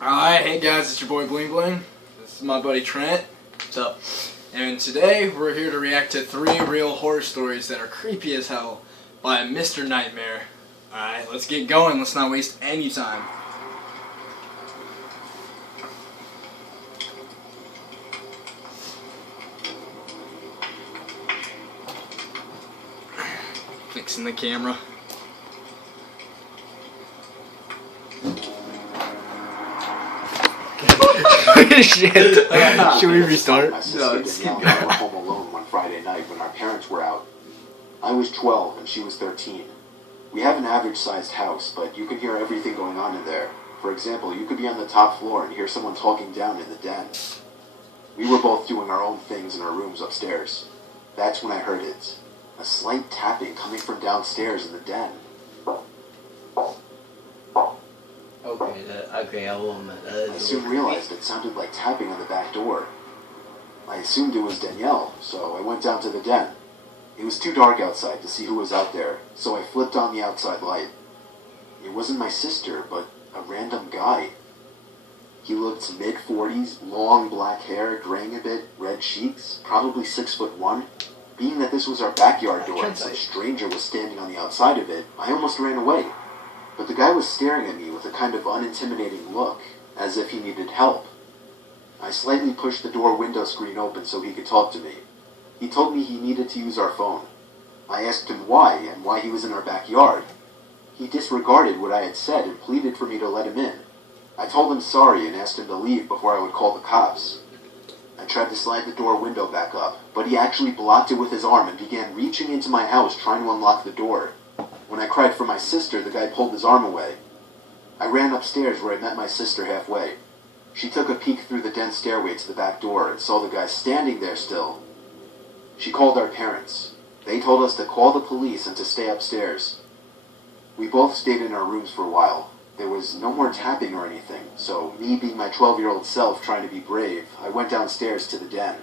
Alright, hey guys, it's your boy BlingBling. This is my buddy Trent. What's up? And today we're here to react to 3 real horror stories that are creepy as hell by Mr. Nightmare. Alright, let's get going. Let's not waste any time. Fixing the camera. Shit. Should we restart? My sister Danielle and I were home alone one Friday night when our parents were out. I was 12 and she was 13. We have an average-sized house, but you can hear everything going on in there. For example, you could be on the top floor and hear someone talking down in the den. We were both doing our own things in our rooms upstairs. That's when I heard it. A slight tapping coming from downstairs in the den. Okay, I will admit that. I soon realized it sounded like tapping on the back door. I assumed it was Danielle, so I went down to the den. It was too dark outside to see who was out there, so I flipped on the outside light. It wasn't my sister, but a random guy. He looked mid-40s, long black hair, graying a bit, red cheeks, probably 6'1". Being that this was our backyard door and some stranger was standing on the outside of it, I almost ran away. But the guy was staring at me with a kind of unintimidating look, as if he needed help. I slightly pushed the door window screen open so he could talk to me. He told me he needed to use our phone. I asked him why, and why he was in our backyard. He disregarded what I had said and pleaded for me to let him in. I told him sorry and asked him to leave before I would call the cops. I tried to slide the door window back up, but he actually blocked it with his arm and began reaching into my house trying to unlock the door. When I cried for my sister, the guy pulled his arm away. I ran upstairs where I met my sister halfway. She took a peek through the den stairway to the back door and saw the guy standing there still. She called our parents. They told us to call the police and to stay upstairs. We both stayed in our rooms for a while. There was no more tapping or anything, so me being my 12-year-old self trying to be brave, I went downstairs to the den.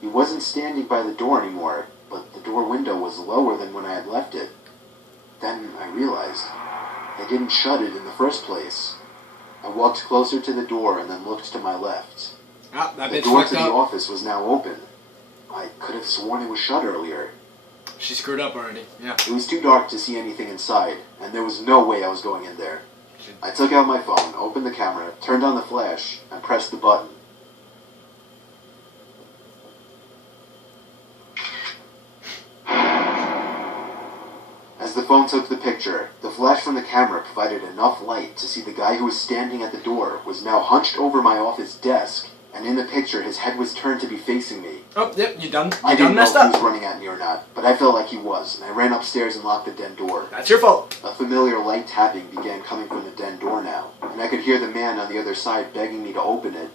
He wasn't standing by the door anymore, but the door window was lower than when I had left it. Then I realized I didn't shut it in the first place. I walked closer to the door and then looked to my left. Ah, that The bitch door fucked to the up. office was now open. I could have sworn it was shut earlier. She screwed up already. Yeah. It was too dark to see anything inside, and there was no way I was going in there. I took out my phone, opened the camera, turned on the flash, and pressed the button. As the phone took the picture, the flash from the camera provided enough light to see the guy who was standing at the door was now hunched over my office desk, and in the picture his head was turned to be facing me. Oh, yep, you done I didn't know messed if he up. was running at me or not, but I felt like he was, and I ran upstairs and locked the den door. That's your fault. A familiar light tapping began coming from the den door now, and I could hear the man on the other side begging me to open it.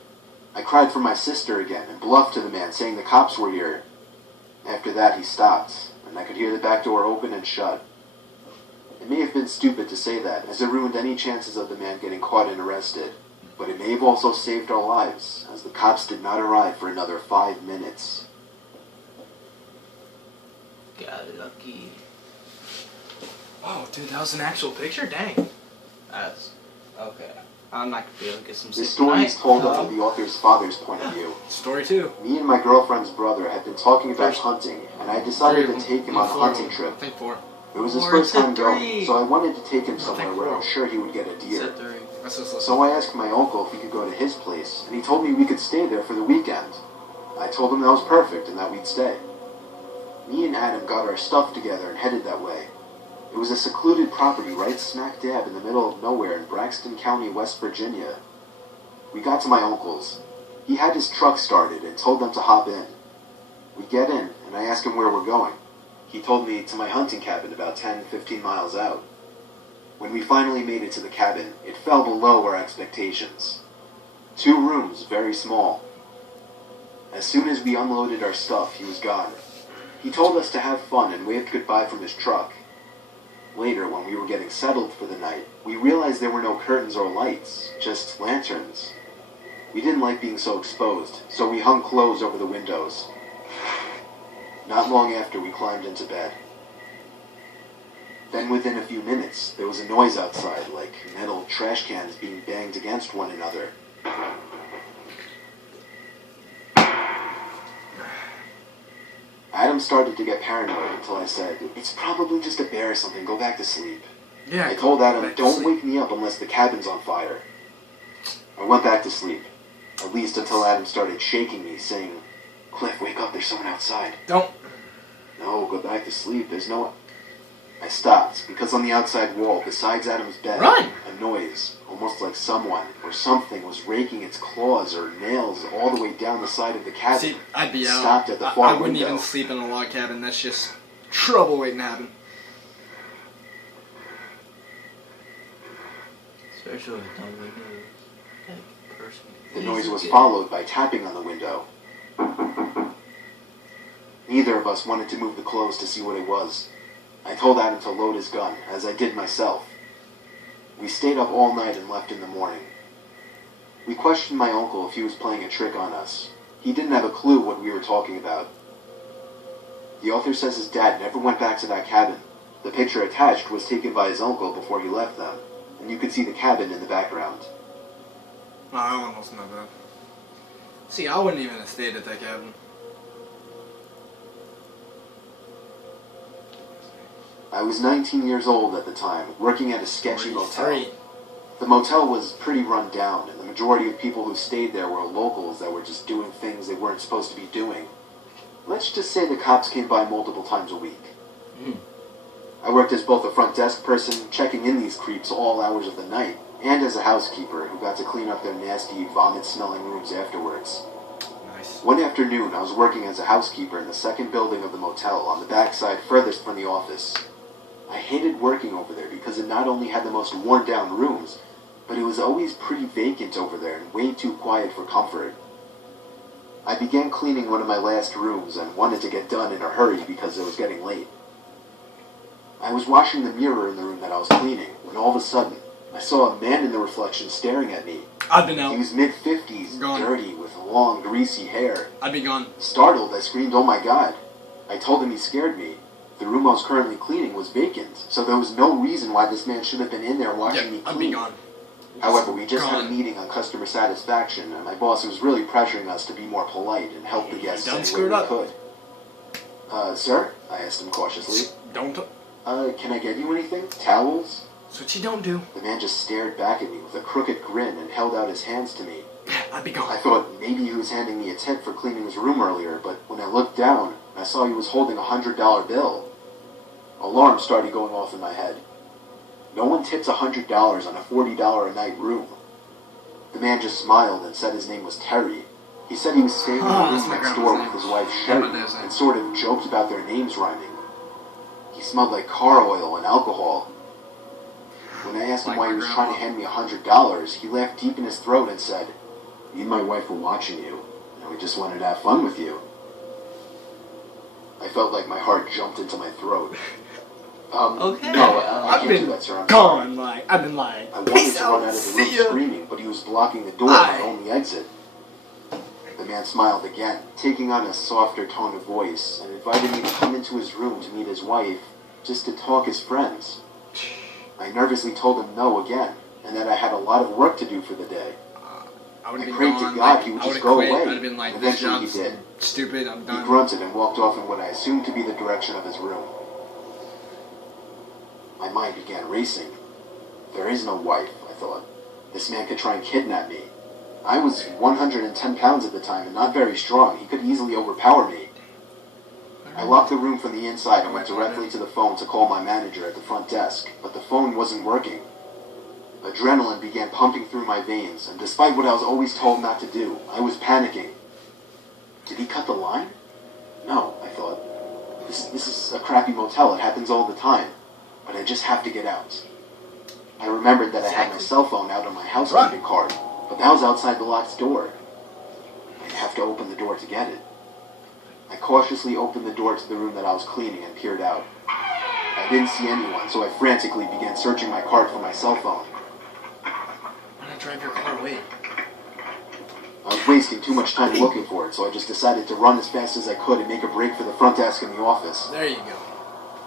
I cried for my sister again and bluffed to the man, saying the cops were here. After that, he stopped, and I could hear the back door open and shut. It may have been stupid to say that, as it ruined any chances of the man getting caught and arrested, but it may have also saved our lives, as the cops did not arrive for another 5 minutes. Got lucky. Oh, dude, that was an actual picture? Dang. That's okay. I'm not gonna be able to get some This sleep story is tonight. told from the author's father's point of view. Story 2. Me and my girlfriend's brother had been talking about hunting, and I decided to take him on a hunting trip. I think 4. It was his 4 first to time going, 3. so I wanted to take him somewhere think where I 4. was sure he would get a deer. Set 3. Let's just listen. So I asked my uncle if he could go to his place, and he told me we could stay there for the weekend. I told him that was perfect and that we'd stay. Me and Adam got our stuff together and headed that way. It was a secluded property right smack dab in the middle of nowhere in Braxton County, West Virginia. We got to my uncle's. He had his truck started and told them to hop in. We get in, and I ask him where we're going. He told me to my hunting cabin about 10-15 miles out. When we finally made it to the cabin, it fell below our expectations. 2 rooms, very small. As soon as we unloaded our stuff, he was gone. He told us to have fun and waved goodbye from his truck. Later, when we were getting settled for the night, we realized there were no curtains or lights, just lanterns. We didn't like being so exposed, so we hung clothes over the windows. Not long after, we climbed into bed. Then within a few minutes, there was a noise outside, like metal trash cans being banged against one another. Adam started to get paranoid until I said, "It's probably just a bear or something, go back to sleep." Yeah. I told Adam, back to "Don't sleep. wake me up unless the cabin's on fire." I went back to sleep, at least until Adam started shaking me, saying, "Cliff, wake up, there's someone outside." Don't. "No, go back to sleep, there's no one." I stopped, because on the outside wall, besides Adam's bed, Run! a noise, almost like someone or something was raking its claws or nails all the way down the side of the cabin. See, I'd be out. Stopped at the far I wouldn't window. even sleep in a log cabin. That's just trouble waiting to happen. Especially with no windows. That person. The noise was followed by tapping on the window. Neither of us wanted to move the clothes to see what it was. I told Adam to load his gun, as I did myself. We stayed up all night and left in the morning. We questioned my uncle if he was playing a trick on us. He didn't have a clue what we were talking about. The author says his dad never went back to that cabin. The picture attached was taken by his uncle before he left them, and you could see the cabin in the background. No, I almost know that. See, I wouldn't even have stayed at that cabin. I was 19 years old at the time, working at a sketchy motel. 43. The motel was pretty run down, and the majority of people who stayed there were locals that were just doing things they weren't supposed to be doing. Let's just say the cops came by multiple times a week. I worked as both a front desk person, checking in these creeps all hours of the night, and as a housekeeper who got to clean up their nasty, vomit-smelling rooms afterwards. Nice. One afternoon, I was working as a housekeeper in the second building of the motel, on the backside furthest from the office. I hated working over there because it not only had the most worn-down rooms, but it was always pretty vacant over there and way too quiet for comfort. I began cleaning one of my last rooms and wanted to get done in a hurry because it was getting late. I was washing the mirror in the room that I was cleaning when all of a sudden, I saw a man in the reflection staring at me. I'd been out. He was mid-50s, Gone. dirty, with long, greasy hair. I'd be gone. Startled, I screamed, "Oh my God." I told him he scared me. The room I was currently cleaning was vacant, so there was no reason why this man should have been in there watching me I'd clean. be gone. However, we just had a Gone. meeting on customer satisfaction, and my boss was really pressuring us to be more polite and help the guests Don't any screw way it we up. could. Sir? I asked him cautiously. Don't. Can I get you anything? Towels? That's what you don't do. The man just stared back at me with a crooked grin and held out his hands to me. I'd be I gone. thought maybe he was handing me a tip for cleaning his room earlier, but when I looked down, I saw he was holding a $100 bill. Alarms started going off in my head. No one tips $100 on a $40 a night room. The man just smiled and said his name was Terry. He said he was staying in the That's room my next grandma's door name. with his wife Yeah, Sherry, my dad's name. and sort of joked about their names rhyming. He smelled like car oil and alcohol. When I asked him Like why my he was grandpa. trying to hand me $100, he laughed deep in his throat and said, "Me and my wife were watching you, and we just wanted to have fun with you." I felt like my heart jumped into my throat. Okay. No, I I've can't do been that, sir. I'm sorry. gone. Like I've been like. I wanted Peace to out. run out of the room See ya. screaming, but he was blocking the door, my Bye. only exit. The man smiled again, taking on a softer tone of voice, and invited me to come into his room to meet his wife, just to talk as friends. I nervously told him no again, and that I had a lot of work to do for the day. I would I have been prayed to gone. God Like, he would I just would've go quit. away. I'd have been like, this Eventually he job's did. stupid. I'm He done. grunted and walked off in what I assumed to be the direction of his room. My mind began racing. There is no wife, I thought. This man could try and kidnap me. I was 110 pounds at the time and not very strong. He could easily overpower me. I locked the room from the inside and went directly to the phone to call my manager at the front desk, but the phone wasn't working. Adrenaline began pumping through my veins, and despite what I was always told not to do, I was panicking. Did he cut the line? No, I thought. This is a crappy motel. It happens all the time. But I just have to get out. I remembered that I had my cell phone out on my housekeeping card, but that was outside the locked door. I'd have to open the door to get it. I cautiously opened the door to the room that I was cleaning and peered out. I didn't see anyone, so I frantically began searching my cart for my cell phone. Why not drive your car away? I was wasting too much time looking for it, so I just decided to run as fast as I could and make a break for the front desk in the office. There you go.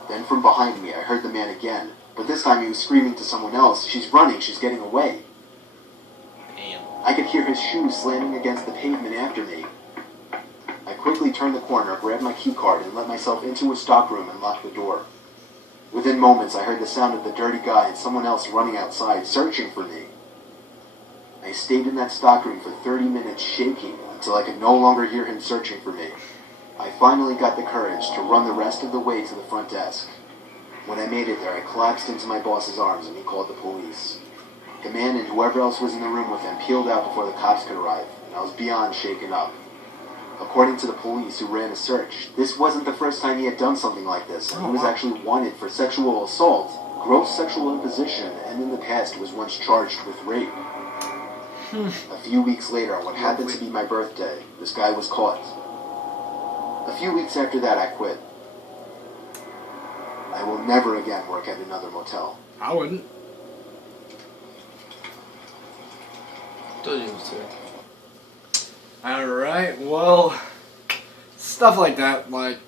Then from behind me, I heard the man again, but this time he was screaming to someone else, "She's running, she's getting away." Damn. I could hear his shoes slamming against the pavement after me. I quickly turned the corner, grabbed my key card, and let myself into a stockroom and locked the door. Within moments, I heard the sound of the dirty guy and someone else running outside, searching for me. I stayed in that stockroom for 30 minutes shaking until I could no longer hear him searching for me. I finally got the courage to run the rest of the way to the front desk. When I made it there, I collapsed into my boss's arms and he called the police. The man and whoever else was in the room with him peeled out before the cops could arrive, and I was beyond shaken up. According to the police who ran a search, this wasn't the first time he had done something like this, and he was actually wanted for sexual assault, gross sexual imposition, and in the past was once charged with rape. A few weeks later, on what happened to be my birthday, this guy was caught. A few weeks after that, I quit. I will never again work at another motel. I wouldn't. Told you to. Alright, well, stuff like that, like,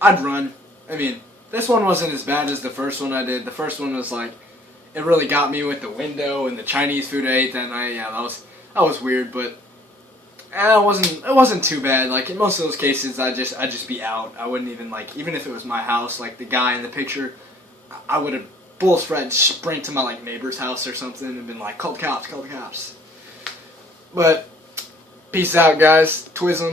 I'd run. I mean, this one wasn't as bad as the first one I did. The first one was like, it really got me with the window and the Chinese food I ate that night. Yeah, that was weird, but it wasn't too bad. Like, in most of those cases, I'd just be out. I wouldn't even, like, even if it was my house, like the guy in the picture, I would have bull sprint to my, like, neighbor's house or something and been like, call the cops. But, peace out, guys. Twisms.